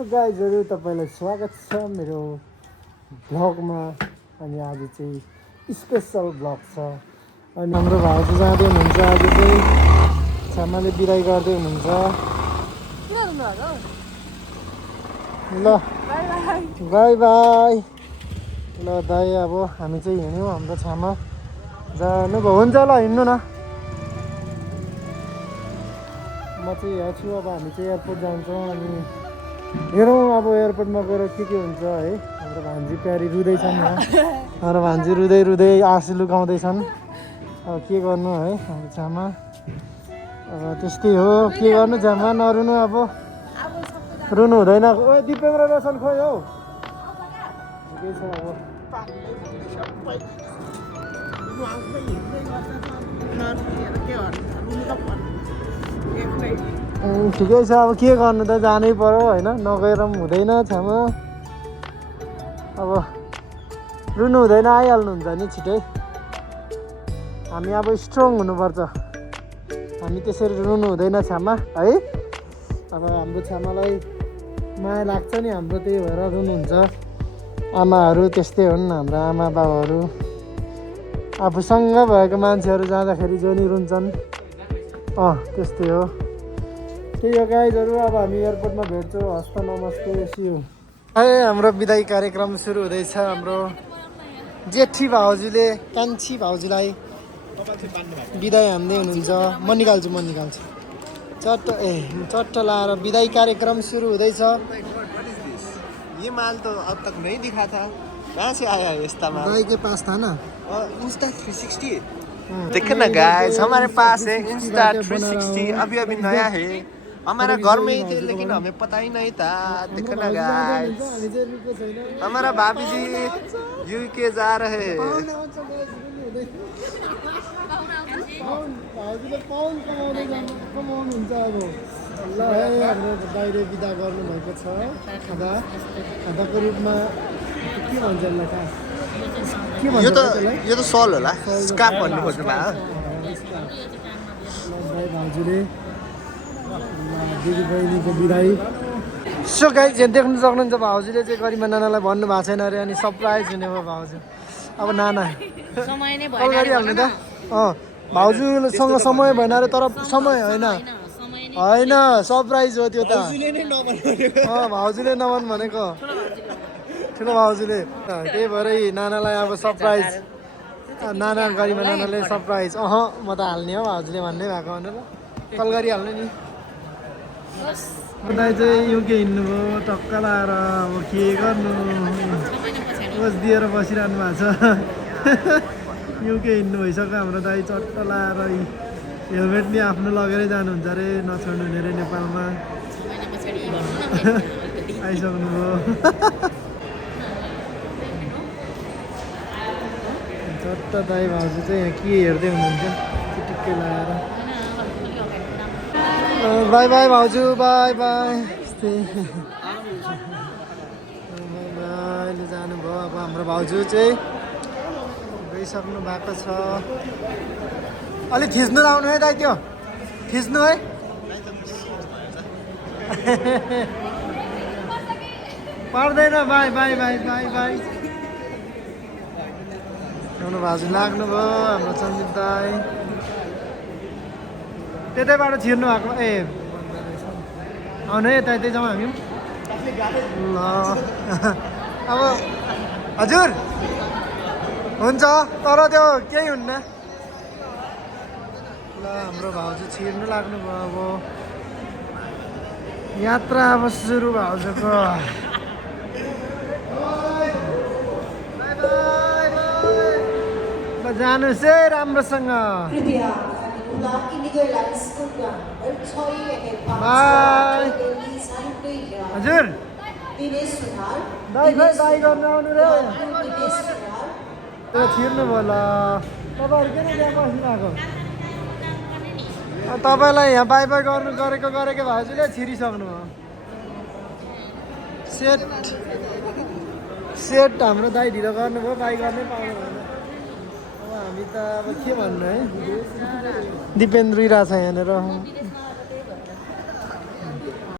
So गाइजहरु तपाईलाई स्वागत छ मेरो भ्लगमा। अनि आज चाहिँ स्पेशल भ्लग छ। अनि हाम्रो भाउजू जाँदै हुनुहुन्छ। आज चाहिँ छामाले बिदाई गर्दै हुनुहुन्छ। ल बाई बाई। ल दाइ अब हामी चाहिँ हिँड्यौँ। हाम्रो छामा जानुभयो। हुन्छ ल हिँड्नु न। म चाहिँ यहाँ छु। अब हामी चाहिँ एयरपोर्ट जान्छौँ। अनि हेरौँ अब एयरपोर्टमा गएर के हुन्छ है। हाम्रो भान्जी प्यारी रुँदैछन् यहाँ। हाम्रो भान्जी रुँदै रुँदै आँसु लुकाउँदैछन्। अब के गर्नु है हाम्रो छामा। अब त्यस्तै हो। के गर्नु छामा नरुनु। अब रुनु हुँदैन। ओ दिपेन्द्र रोशन खोइ हौ। ठिकै छ अब। ठिकै छ अब के गर्नु त जानै पर्यो होइन। नगएर पनि हुँदैन छामा। अब रुनु हुँदैन आइहाल्नुहुन्छ नि छिटै। हामी अब स्ट्रङ हुनुपर्छ। हामी त्यसरी रुनु हुँदैन छामा है। अब हाम्रो छामालाई माया लाग्छ नि हाम्रो, त्यही भएर रुनुहुन्छ। आमाहरू त्यस्तै हुन् हाम्रो आमा बाउहरू। आफूसँग भएको मान्छेहरू जाँदाखेरि जो नि रुन्छन्। त्यस्तै हो। त्यही हो गाइजहरू। अब हामी एयरपोर्टमा भेट्छौँ। हस्त नमस्ते सियु। हाम्रो बिदाई कार्यक्रम सुरु हुँदैछ। हाम्रो जेठी भाउजूले कान्छी भाउजूलाई बिदाई हान्दै हुनुहुन्छ। म निकाल्छु चट्ट लाएर बिदाई कार्यक्रम सुरु हुँदैछ। ये माल तो अब तक नहीं दिखा था। कहाँ से आया है इस्ता माल? दाई के पास था ना इंस्टा 360। देखो ना गाइस, हमारे पास है इंस्टा 360। अभी अभी नया है। हमारा घर में ही थे लेकिन हमें पता ही नहीं था। देखो ना गाइस, हमारा भाभी जी यूके जा रहे हैं। ल हाम्रो बाहिर बिदा गर्नुभएको छ। खादाको रूपमा के भन्छ यसलाई खास? के भन्छ यो त सल होला। स्कार्फ भन्नु खोज्नु भयो। भाइ भाउजूले दिदी बहिनीको बिदाई। सो गाइस देख्नु सक्नुहुन्छ भाउजूले चाहिँ गरिमा नानालाई भन्नु भएको छैन अरे। अनि सरप्राइज हुने भयो भाउजू। अब नाना कल गरिहाल्नु त। भाउजूसँग समय भएन अरे। तर समय होइन सरप्राइज हो त्यो त। भाउजूले नभन् भनेको ठुलो भाउजूले। त्यही भएरै नानालाई अब सरप्राइज। नाना गरिमा नानाले सरप्राइज। म त हाल्ने हो भाउजूले भन्नै भएको भनेर कल गरिहाल्नु नि। दाइ चाहिँ युके हिँड्नुभयो टक्क लाएर। अब के गर्नु, पोज दिएर बसिरहनु भएको छ। युके हिँड्नु भइसक्यो हाम्रो दाइ चट्ट लाएर। हेलमेट नि आफ्नो लगेरै जानुहुन्छ अरे, नछोड्नु हुने अरे नेपालमा। आइसक्नुभयो। चट्ट दाइ भाउजू चाहिँ यहाँ के हेर्दै हुनुहुन्छ चिटिक्कै लगाएर। बाई बाई भाउजू बाई बाई। बाइले जानुभयो। अब हाम्रो भाउजू चाहिँ गइसक्नु भएको छ। अलि थिच्नु लाउनु है दाइ, त्यो थिच्नु है। पर्दैन। By by by by by. हाम्रो भाउजू लाग्नुभयो हाम्रो सञ्जीव दाई। त्यतैबाट छिर्नु भएको। आउनु है यता यतै जाउँ हामी। ल अब हजुर हुन्छ तर त्यो केही हुन्न। ल हाम्रो भाउजू छिर्नु लाग्नुभयो। अब यात्रा अब सुरु भाउजूको। ल जानुहोस् है राम्रोसँग। बाई हजुर। दाइ खै दाइ गर्नु आउनु रे। छिर्नु भयो। ल तपाईँहरू किन त्यहाँ बस्नुभएको? तपाईँलाई यहाँ बाई बाई गर्नु गरेको भाउजूले छिरिसक्नु भयो। सेट हाम्रो दाइ ढिलो गर्नुभयो। बाई गर्नै पाउनु भएन। अब हामी त अब के भन्नु है। दिपेन्द्र रहेछ यहाँनिर।